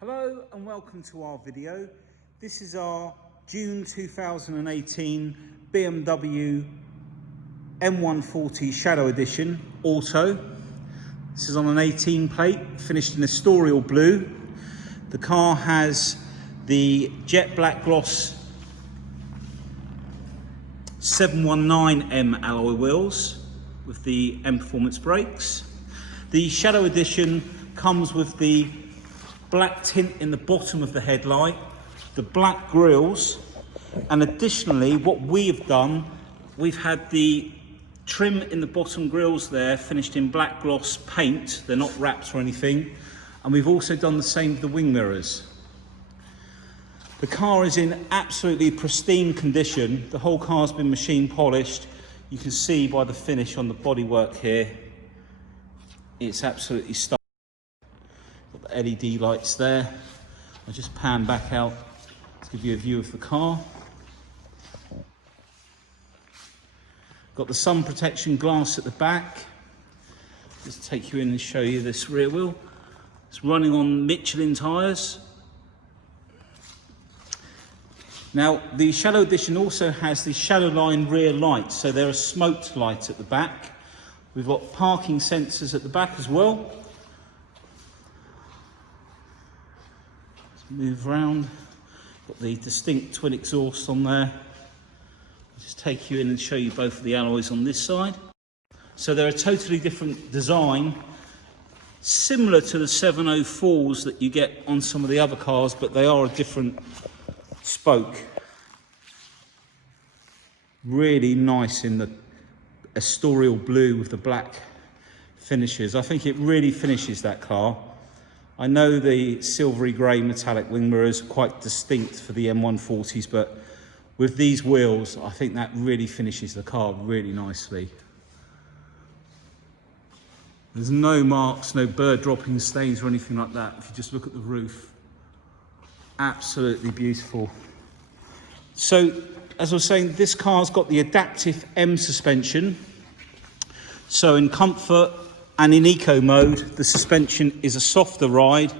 Hello and welcome to our video. This is our June 2018 BMW M140 Shadow Edition Auto. This is on an 18 plate, finished in Astorial blue. The car has the jet black gloss 719M alloy wheels with the M Performance brakes. The Shadow Edition comes with the black tint in the bottom of the headlight, the black grills, and additionally what we have done, we've had the trim in the bottom grills there finished in black gloss paint. They're not wrapped or anything, and we've also done the same with the wing mirrors. The car is in absolutely pristine condition. The whole car's been machine polished. You can see by the finish on the bodywork here, it's absolutely stunning. Got the LED lights there. I'll just pan back out to give you a view of the car. Got the sun protection glass at the back. Just take you in and show you this rear wheel. It's running on Michelin tyres. Now the Shadow Edition also has the Shadow Line rear lights, so they're a smoked light at the back. We've got parking sensors at the back as well. Move around, got the distinct twin exhaust on there. I'll just take you in and show you both of the alloys on this side. So they're a totally different design, similar to the 704s that you get on some of the other cars, but they are a different spoke. Really nice in the Astorial blue with the black finishes. I think it really finishes that car. I know the silvery grey metallic wing mirrors are quite distinct for the M140s, but with these wheels, I think that really finishes the car really nicely. There's no marks, no bird dropping stains or anything like that. If you just look at the roof, absolutely beautiful. So, as I was saying, this car's got the adaptive M suspension. So in comfort and in eco mode, the suspension is a softer ride,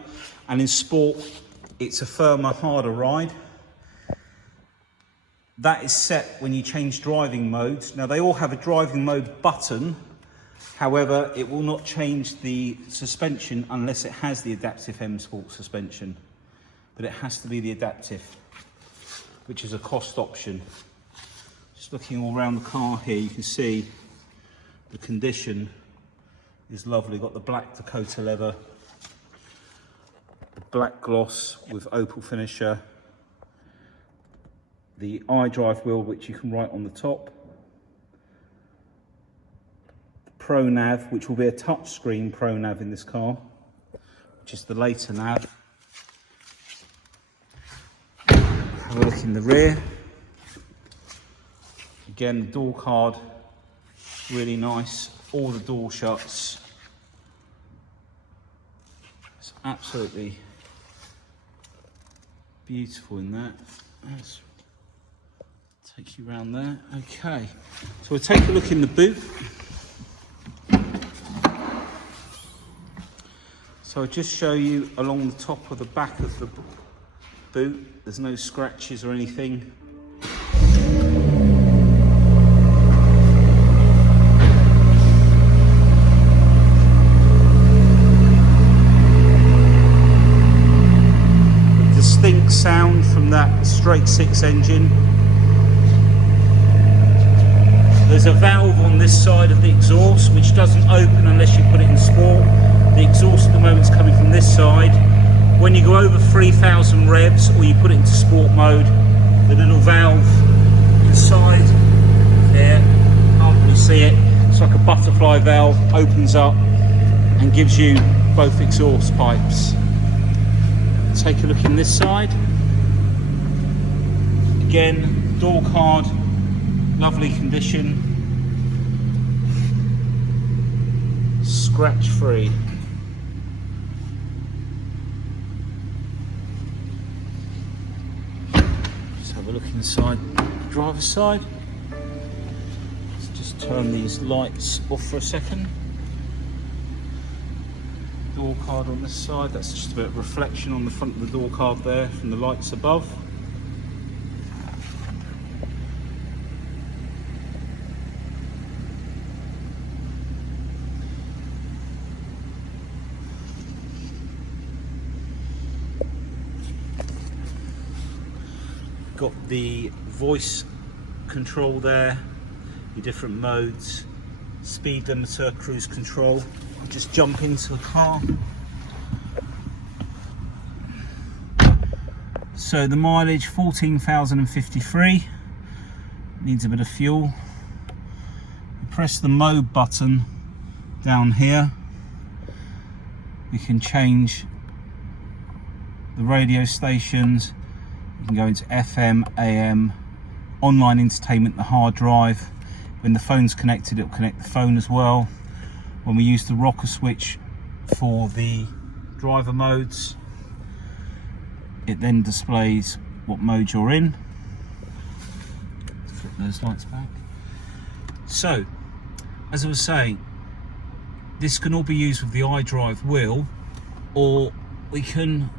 and in sport, it's a firmer, harder ride. That is set when you change driving modes. Now they all have a driving mode button. However, it will not change the suspension unless it has the adaptive M Sport suspension. But it has to be the adaptive, which is a cost option. Just looking all around the car here, you can see the condition is lovely. Got the black Dakota leather, the black gloss with opal finisher, the iDrive wheel which you can write on the top, the Pro Nav, which will be a touchscreen Pro Nav in this car, which is the later nav. Have a look in the rear. Again, the door card, really nice. All the door shuts. It's absolutely beautiful in that. Let's take you around there. Okay, so we'll take a look in the boot. So I'll just show you along the top of the back of the boot. There's no scratches or anything. Distinct sound from that straight six engine. There's a valve on this side of the exhaust which doesn't open unless you put it in sport. The exhaust at the moment is coming from this side. When you go over 3,000 revs or you put it into sport mode, the little valve inside there, can't really see it, it's like a butterfly valve, opens up and gives you both exhaust pipes. Take a look in this side. Again, door card, lovely condition, scratch free. Just have a look inside the driver's side. Let's just turn these lights off for a second. Door door card on this side. That's just a bit of reflection on the front of the door card there from the lights above. Got the voice control there, your different modes, speed limiter, cruise control. I'll just jump into the car. So the mileage 14,053, needs a bit of fuel. You press the mode button down here, we can change the radio stations. You can go into FM, AM, online entertainment, the hard drive. When the phone's connected, it'll connect the phone as well. When we use the rocker switch for the driver modes, it then displays what mode you're in. Flip those lights back. So, as I was saying, this can all be used with the iDrive wheel, or we can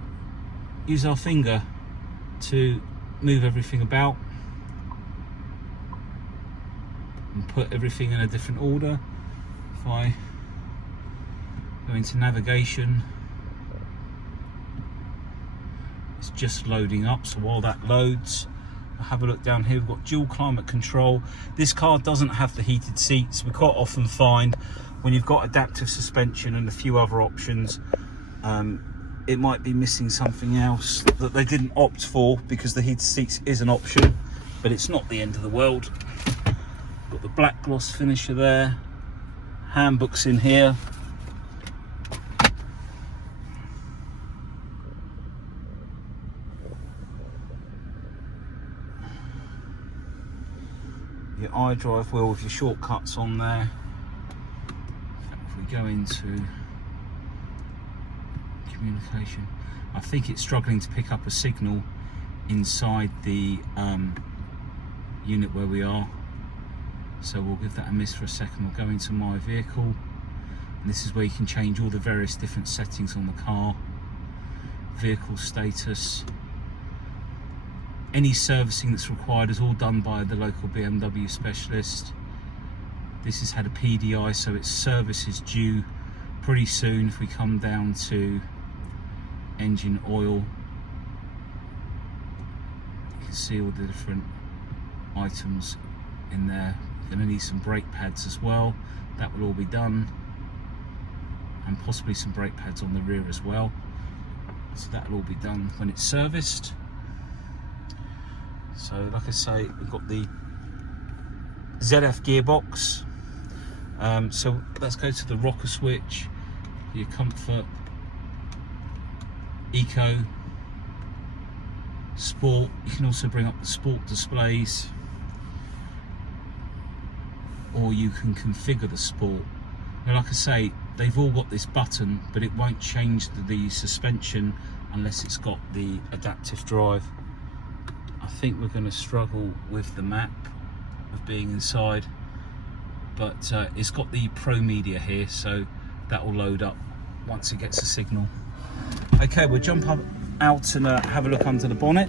use our finger to move everything about and put everything in a different order. If I go into navigation, it's just loading up, so while that loads, I'll have a look down here. We've got dual climate control. This car doesn't have the heated seats. We quite often find when you've got adaptive suspension and a few other options, it might be missing something else that they didn't opt for, because the heated seats is an option, but it's not the end of the world. Got the black gloss finisher there, handbooks in here. Your iDrive wheel with your shortcuts on there. If we go into communication, I think it's struggling to pick up a signal inside the unit where we are, so we'll give that a miss for a second. We'll go into my vehicle, and this is where you can change all the various different settings on the car. Vehicle status, any servicing that's required is all done by the local BMW specialist. This has had a PDI, so its service is due pretty soon. If we come down to engine oil, you can see all the different items in there. You're going to need some brake pads as well. That will all be done, and possibly some brake pads on the rear as well. So that will all be done when it's serviced. So like I say, we've got the ZF gearbox. So let's go to the rocker switch, your comfort, eco, sport. You can also bring up the sport displays, or you can configure the sport. Now, like I say, they've all got this button, but it won't change the suspension unless it's got the adaptive drive. I think we're going to struggle with the map of being inside, but it's got the Pro Media here, so that will load up once it gets a signal. Okay, we'll jump up out and have a look under the bonnet.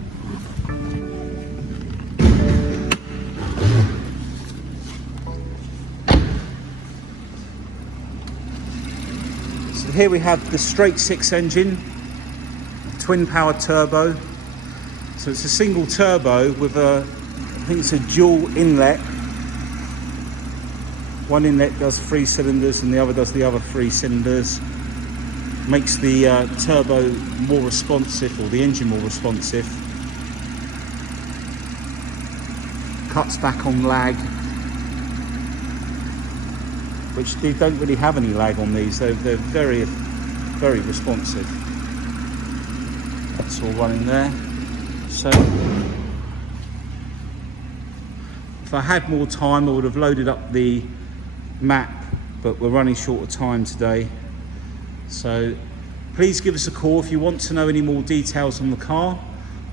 So here we have the straight six engine, twin powered turbo. So it's a single turbo with a, I think it's a dual inlet. One inlet does 3 cylinders and the other does the other 3 cylinders. Makes the turbo more responsive, or the engine more responsive. Cuts back on lag, which they don't really have any lag on these. They're very, very responsive. That's all running there. So if I had more time, I would have loaded up the map, but we're running short of time today. So please give us a call if you want to know any more details on the car.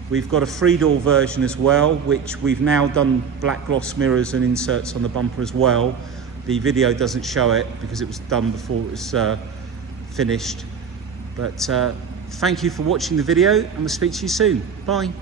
We've got a 3-door version as well, which we've now done black gloss mirrors and inserts on the bumper as well. The video doesn't show it because it was done before it was finished. But thank you for watching the video, and we'll speak to you soon. Bye.